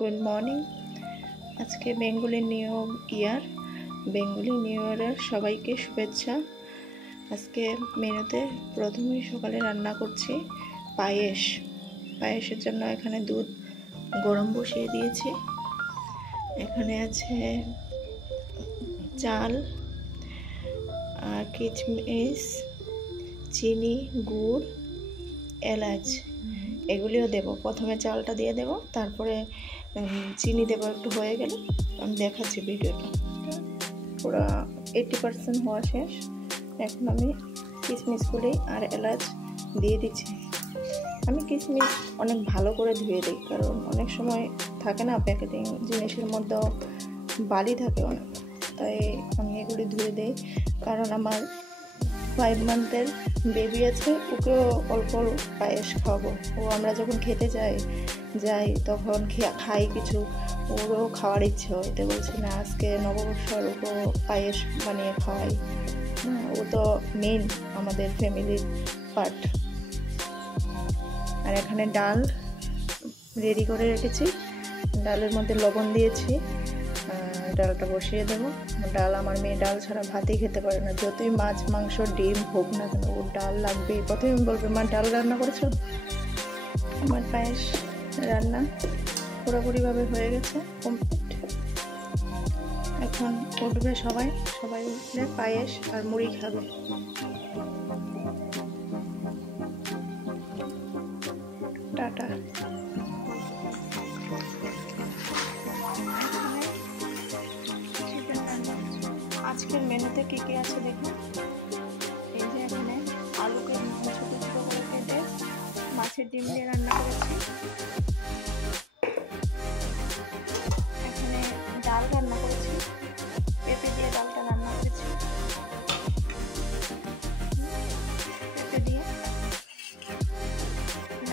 Good morning. আজকে Bengali new year, Bengali new ইয়ারের সবাইকে শুভেচ্ছা। আজকে মেনুতে প্রথমেই সকালে রান্না করছি পায়েস। পায়েসের জন্য এখানে দুধ গরম বসিয়ে দিয়েছি। এখানে আছে চাল আর কিশমিশ, চিনি, গুড়, এলাচ, এগুলিও দেব। প্রথমে চালটা দিয়ে দেব, তারপরে চিনি দেব। একটু হয়ে গেলে আমি দেখাচ্ছি ভিডিওটা। পুরো 80% হওয়া শেষ। এখন আমি কিশমিশগুলি আর এলাচ দিয়ে দিচ্ছি। আমি কিশমিশ অনেক ভালো করে ধুয়ে দিই, কারণ অনেক সময় থাকে না প্যাকেটিং জিনিসের মধ্যেও বালি থাকে অনেক, তাই আমি এগুলি ধুয়ে দিই। কারণ আমার 5 মান্থের বেবি আছে, ওকেও অল্প পায়েস খাওয়াবো। ও আমরা যখন খেতে যাই তখন খাই কিছু, ওরও খাওয়ার ইচ্ছে হয়। তো বলছি না, আজকে নববর্ষর ওকে পায়েস বানিয়ে খাওয়াই। ও তো মেন আমাদের ফ্যামিলির পার্ট। আর এখানে ডাল রেডি করে রেখেছি, ডালের মধ্যে লবণ দিয়েছি। ডালটা বসিয়ে দেবো। ডাল, আমার মেয়ে ডাল ছাড়া ভাতই খেতে পারে না। যতই মাছ, মাংস, ডিম হোক না কেন, ওর ডাল লাগবে। প্রথমে বলবে, মা ডাল রান্না করেছো? আমার পায়েস রান্না পুরোপুরিভাবে হয়ে গেছে, কমপ্লিট। এখন উঠবে সবাই উঠলে পায়েস আর মুড়ি খাবে। টাটা। আজকের মেনুতে কী কী আছে দেখুন। এই যে এখানে আলুকে ছোটো ছোটো করে কেটে মাছের ডিম দিয়ে রান্না করেছি। এখানে ডাল রান্না করেছি, পেঁপে দিয়ে ডালটা রান্না করেছি, পেঁপে দিয়ে।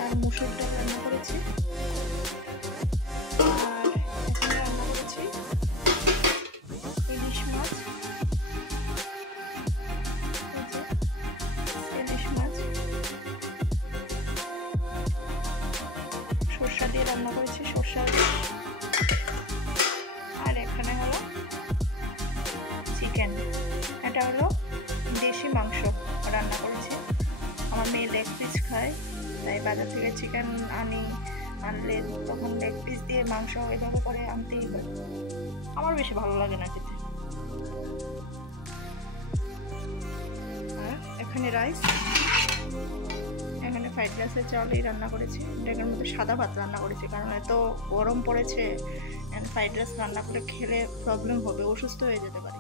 আর মুসুর ডাল রান্না করেছি। আর এখানে রান্না করেছি ইলিশ মাছ, সর্ষা দিয়ে রান্না করেছি, সর্ষার। আর এখানে হলো চিকেন, এটা হলো দেশি মাংস রান্না করেছি। আমার মেয়ে লেগ পিস খায়, তাই বাজার থেকে চিকেন আনলে তখন লেগ পিস দিয়ে মাংস এভাবে করে আনতেই হয়। আমার বেশি ভালো লাগে না খেতে। আর এখানে রাইস, এখানে ফ্রাইড রাইসের চাউলেই রান্না করেছি। এটার মধ্যে সাদা ভাত রান্না করেছি, কারণ এত গরম পড়েছে। ফ্রাইড রাইস রান্না করে খেলে প্রবলেম হবে, অসুস্থ হয়ে যেতে পারে।